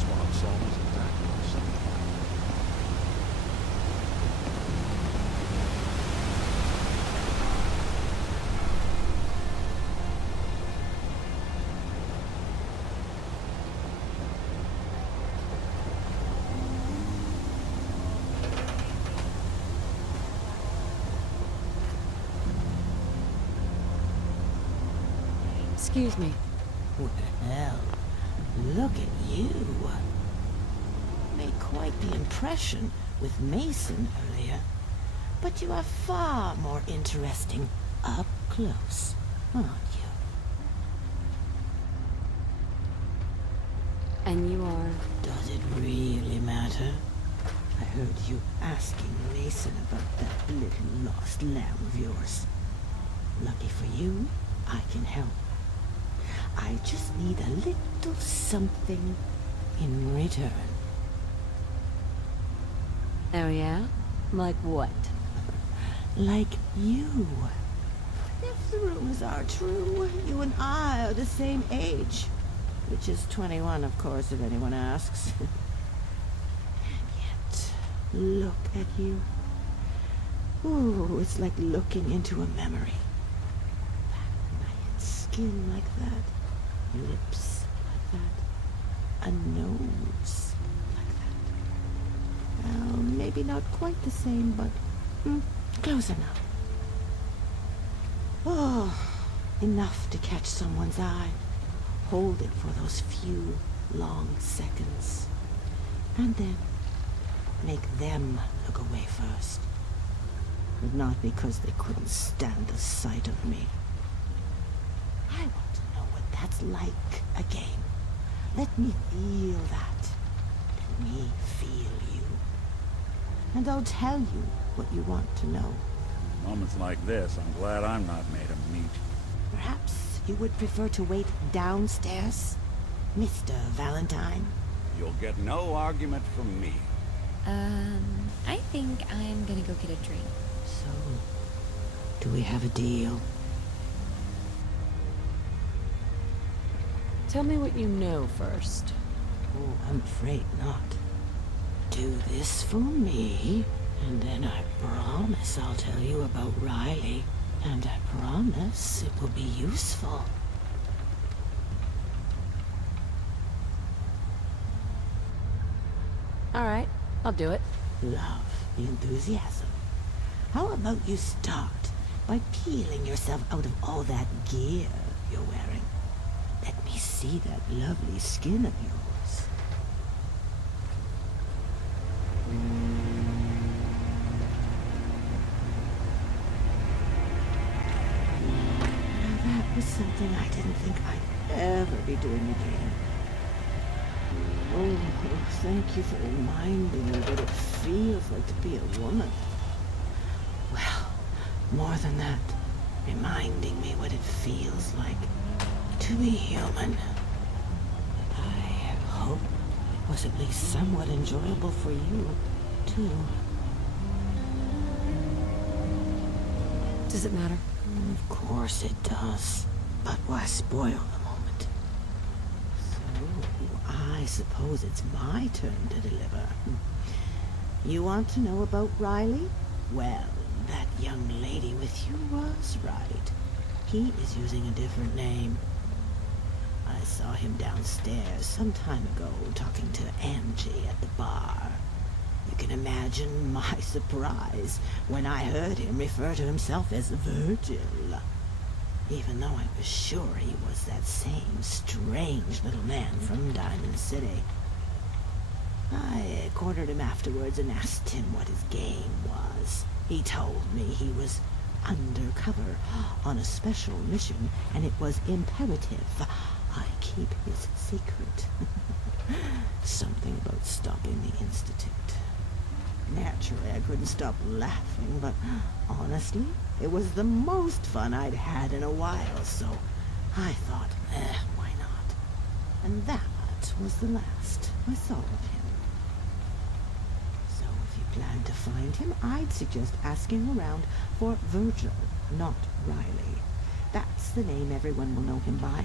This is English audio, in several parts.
Swab Sol is exactly the same. Excuse me. Well, look at you. Made quite the impression with Mason earlier. But you are far more interesting up close, aren't you? And you are... Does it really matter? I heard you asking Mason about that little lost lamb of yours. Lucky for you, I can help. I just need a little something in return. Oh yeah? Like what? Like you. If the rumors are true, you and I are the same age. Which is 21, of course, if anyone asks. And yet, look at you. Ooh, it's like looking into a memory. That nice skin like that. Lips like that. A nose like that. Well, maybe not quite the same, but close enough. Oh, enough to catch someone's eye. Hold it for those few long seconds. And then make them look away first. But not because they couldn't stand the sight of me. I want to know what that's like again. Let me feel that. Let me feel you. And I'll tell you what you want to know. Moments like this, I'm glad I'm not made of meat. Perhaps you would prefer to wait downstairs, Mr. Valentine? You'll get no argument from me. I think I'm gonna go get a drink. So, do we have a deal? Tell me what you know first. Oh, I'm afraid not. Do this for me, and then I promise I'll tell you about Riley. And I promise it will be useful. All right, I'll do it. Love the enthusiasm. How about you start by peeling yourself out of all that gear you're wearing? Let me see that lovely skin of yours. Now that was something I didn't think I'd ever be doing again. Oh, thank you for reminding me what it feels like to be a woman. Well, more than that, reminding me what it feels like to be human. I hope it was at least somewhat enjoyable for you, too. Does it matter? Of course it does. But why spoil the moment? So, I suppose it's my turn to deliver. You want to know about Riley? Well, that young lady with you was right. He is using a different name. I saw him downstairs some time ago talking to Angie at the bar. You can imagine my surprise when I heard him refer to himself as Virgil. Even though I was sure he was that same strange little man from Diamond City. I cornered him afterwards and asked him what his game was. He told me he was undercover on a special mission, and it was imperative I keep his secret. Something about stopping the Institute. Naturally, I couldn't stop laughing, but honestly, it was the most fun I'd had in a while, so I thought, why not? And that was the last I saw of him. So if you plan to find him, I'd suggest asking around for Virgil, not Riley. That's the name everyone will know him by.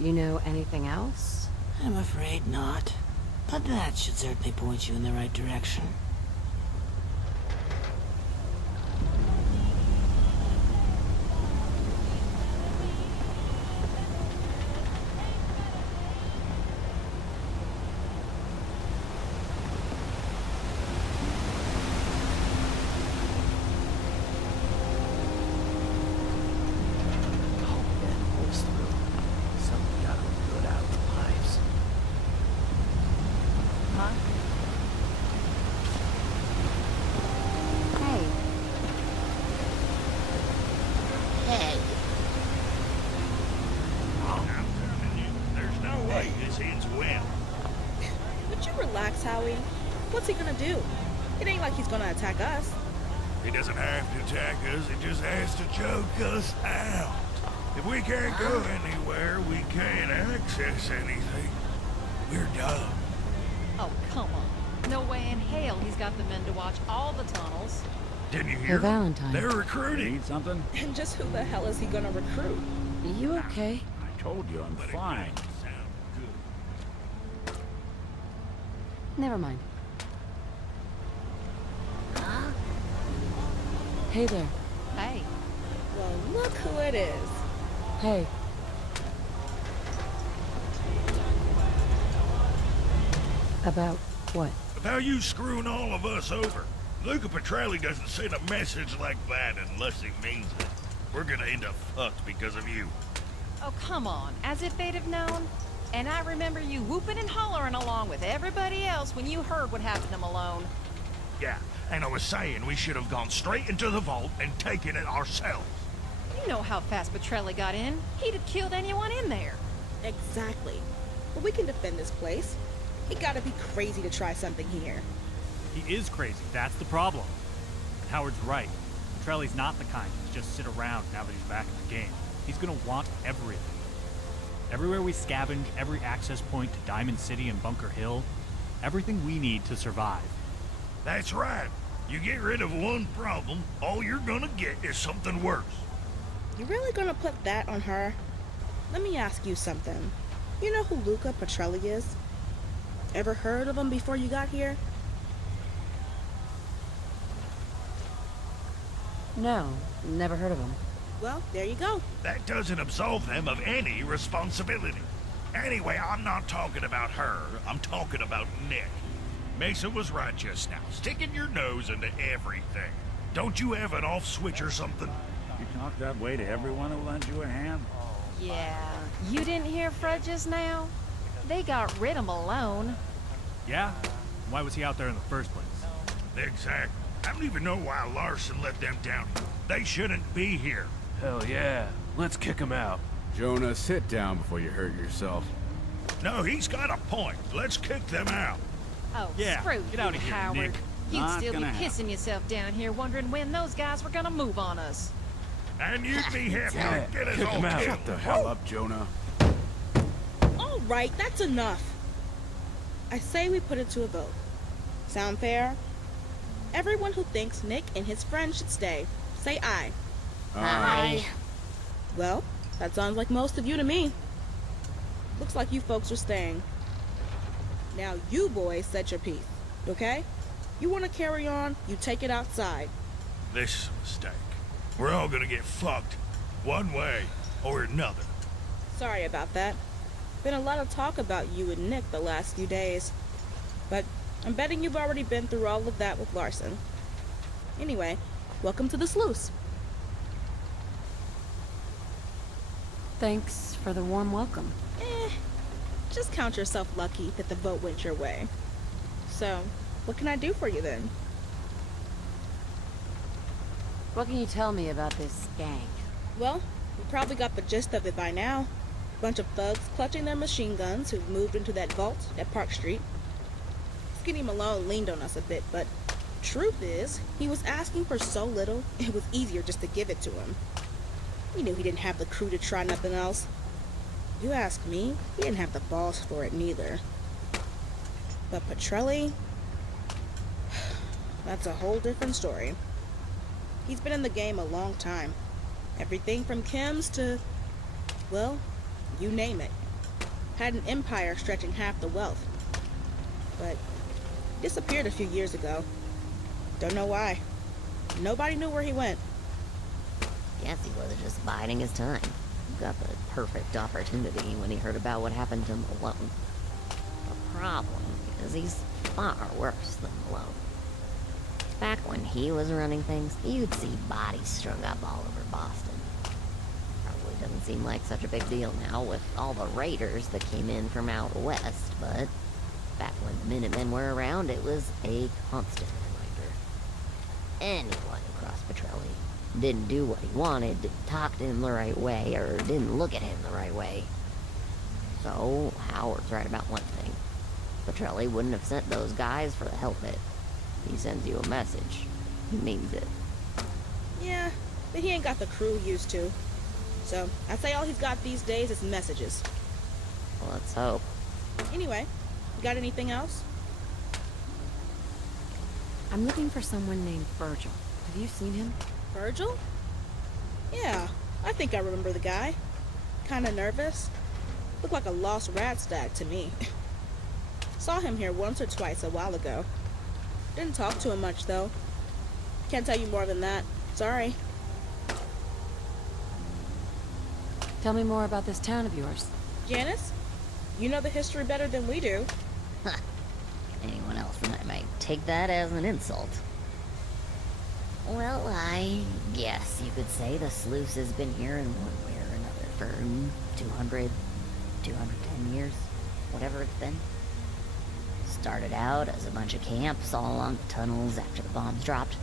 You know anything else? I'm afraid not. But that should certainly point you in the right direction. Hey, I'm telling you, there's no way this ends well. Would you relax, Howie? What's he gonna do? It ain't like he's gonna attack us. He doesn't have to attack us, he just has to choke us out. If we can't go anywhere, we can't access anything. We're done. Oh, come on. No way in hell he's got the men to watch all the tunnels. Didn't you hey hear? Valentine. They're recruiting. Need something? And just who the hell is he gonna recruit? You okay? I told you I'm fine. Sound good. Never mind. Hey there. Hey, Well, look who it is. Hey. About what? About you screwing all of us over. Luca Petrelli doesn't send a message like that unless he means it. We're gonna end up fucked because of you. oh come on, as if they'd have known. And I remember you whooping and hollering along with everybody else when you heard what happened to Malone. Yeah, and I was saying we should have gone straight into the vault and taken it ourselves. You know how fast Petrelli got in. He'd have killed anyone in there. Exactly. But we can defend this place. He gotta be crazy to try something here. He is crazy, that's the problem. And Howard's right. Petrelli's not the kind to just sit around now that he's back in the game. He's gonna want everything. Everywhere we scavenge, every access point to Diamond City and Bunker Hill, everything we need to survive. That's right. You get rid of one problem, all you're gonna get is something worse. You really gonna put that on her? Let me ask you something. You know who Luca Petrelli is? Ever heard of him before you got here? No, never heard of him. Well, there you go. That doesn't absolve them of any responsibility. Anyway, I'm not talking about her. I'm talking about Nick. Mesa was right just now, sticking your nose into everything. Don't you have an off switch or something? You talk that way to everyone who lends you a hand? Yeah, you didn't hear Fred just now? They got rid of Malone. Yeah? Why was he out there in the first place? Exactly. I don't even know why Larson let them down. They shouldn't be here. Hell yeah. Let's kick him out. Jonah, sit down before you hurt yourself. No, he's got a point. Let's kick them out. Oh, Yeah, screw get you, outta here, Howard. Nick. You'd Not still be gonna pissing yourself down here wondering when those guys were gonna move on us. And you'd be happy Yeah, to get us kick all him out. killed. Shut the hell up, Jonah. All right, that's enough. I say we put it to a vote. Sound fair? Everyone who thinks Nick and his friends should stay, say aye. Aye. Well, that sounds like most of you to me. Looks like you folks are staying. Now you boys set your piece, okay? You want to carry on, you take it outside. This is a mistake. We're all gonna get fucked. One way or another. Sorry about that. Been a lot of talk about you and Nick the last few days. But I'm betting you've already been through all of that with Larson. Anyway, welcome to the sluice. Thanks for the warm welcome. Just count yourself lucky that the vote went your way. So, what can I do for you then? What can you tell me about this gang? Well, you probably got the gist of it by now. Bunch of thugs clutching their machine guns who've moved into that vault at Park Street. Skinny Malone leaned on us a bit, but truth is, he was asking for so little, it was easier just to give it to him. We knew he didn't have the crew to try nothing else. You ask me, he didn't have the balls for it neither. But Petrelli, that's a whole different story. He's been in the game a long time. Everything from chems to, well, you name it. Had an empire stretching half the wealth. But disappeared a few years ago. Don't know why. Nobody knew where he went. Guess he was just biding his time. Got the perfect opportunity when he heard about what happened to Malone. The problem is he's far worse than Malone. Back when he was running things, you'd see bodies strung up all over Boston. Probably doesn't seem like such a big deal now with all the raiders that came in from out west, but back when the Minutemen were around, it was a constant reminder. Anyone who crossed Petrelli didn't do what he wanted, didn't talk to him the right way, or didn't look at him the right way. So, Howard's right about one thing. Petrelli wouldn't have sent those guys for the hell of it. He sends you a message. He means it. Yeah, but he ain't got the crew used to. So, I'd say all he's got these days is messages. Well, let's hope. Anyway, you got anything else? I'm looking for someone named Virgil. Have you seen him? Virgil? Yeah, I think I remember the guy. Kinda nervous. Looked like a lost rat stag to me. Saw him here once or twice a while ago. Didn't talk to him much, though. Can't tell you more than that. Sorry. Tell me more about this town of yours. Janice? You know the history better than we do. Huh. Anyone else might take that as an insult. Well, I guess you could say the sluice has been here in one way or another for 200, 210 years, whatever it's been. Started out as a bunch of camps all along the tunnels after the bombs dropped.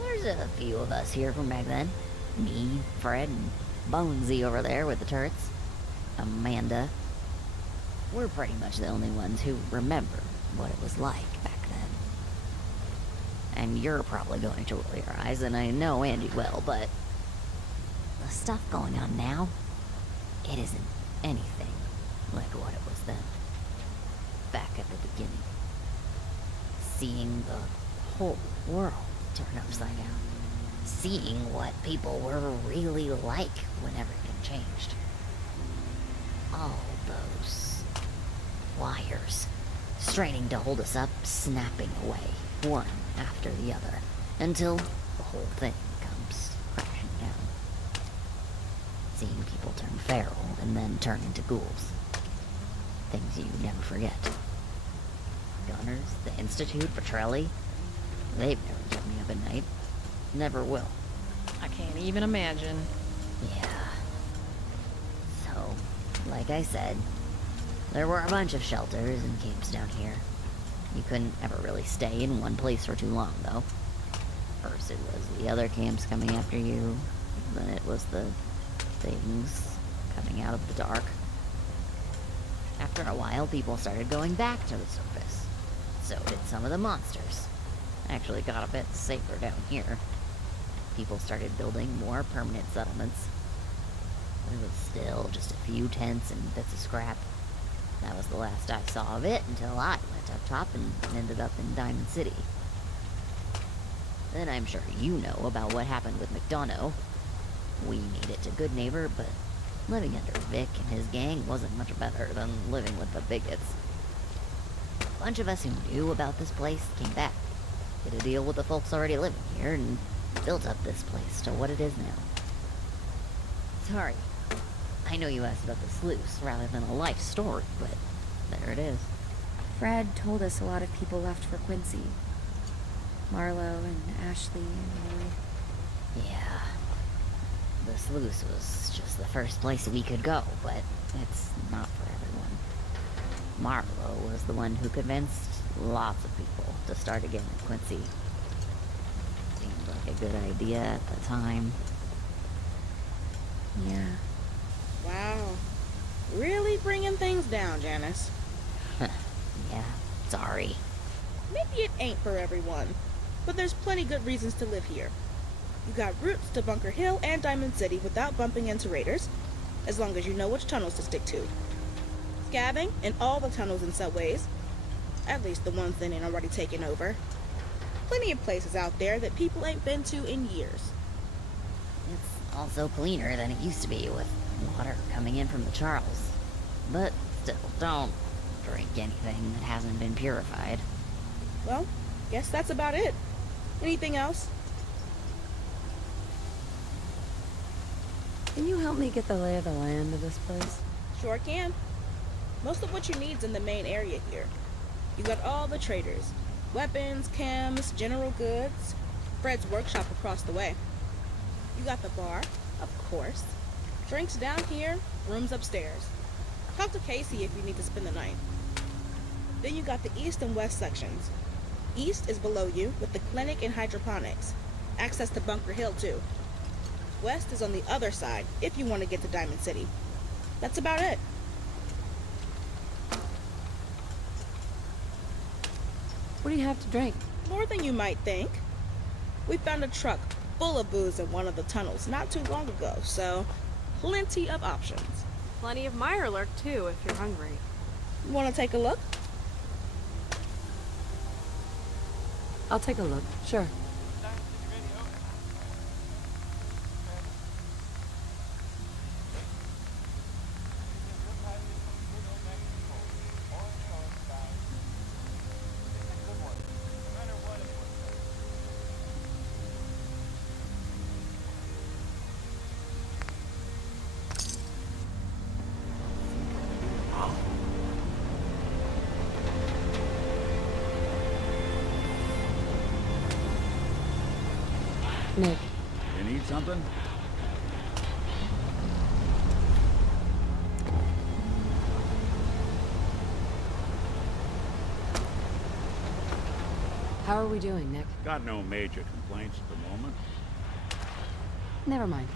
There's a few of us here from back then. Me, Fred, and Bonesy over there with the turrets. Amanda. We're pretty much the only ones who remember what it was like back then. And you're probably going to roll your eyes, and I know Andy will, but the stuff going on now, it isn't anything like what it was then. Back at the beginning. Seeing the whole world turn upside down. Seeing what people were really like when everything changed. All those wires straining to hold us up, snapping away, one after the other, until the whole thing comes crashing down. Seeing people turn feral and then turn into ghouls. Things you never forget. Gunners, the Institute, Petrelli, they've never kept me up at night. Never will. I can't even imagine. Yeah. So, like I said, there were a bunch of shelters and camps down here. You couldn't ever really stay in one place for too long, though. First it was the other camps coming after you, then it was the things coming out of the dark. After a while, people started going back to the surface. So did some of the monsters. Actually got a bit safer down here. People started building more permanent settlements. But it was still just a few tents and bits of scrap. That was the last I saw of it until I went up top and ended up in Diamond City. Then I'm sure you know about what happened with McDonough. We made it to good neighbor, but living under Vic and his gang wasn't much better than living with the bigots. A bunch of us who knew about this place came back, did a deal with the folks already living here, and built up this place to what it is now. Sorry, I know you asked about the sluice rather than a life story, but there it is. Fred told us a lot of people left for Quincy. Marlo and Ashley and Roy. Yeah. The sluice was just the first place we could go, but it's not for everyone. Marlo was the one who convinced lots of people to start again in Quincy. Seemed like a good idea at the time. Yeah. Wow. Really bringing things down, Janice. Yeah, sorry. Maybe it ain't for everyone, but there's plenty good reasons to live here. You got routes to Bunker Hill and Diamond City without bumping into raiders, as long as you know which tunnels to stick to. Scabbing in all the tunnels and subways, at least the ones that ain't already taken over. Plenty of places out there that people ain't been to in years. It's also cleaner than it used to be with water coming in from the Charles. But Still, don't drink anything that hasn't been purified. Well, guess that's about it. Anything else? Can you help me get the lay of the land of this place? Sure can. Most of what you need's in the main area here. You got all the traders. Weapons, chems, general goods. Fred's workshop across the way. You got the bar, of course. Drinks down here, rooms upstairs. Talk to Casey if you need to spend the night. Then you got the east and west sections. East is below you with the clinic and hydroponics. Access to Bunker Hill too. West is on the other side if you want to get to Diamond City. That's about it. What do you have to drink? More than you might think. We found a truck full of booze in one of the tunnels not too long ago, so plenty of options. Plenty of Mirelurk, too, if you're hungry. Want to take a look? I'll take a look, sure. Nick. You need something? How are we doing, Nick? Got no major complaints at the moment. Never mind.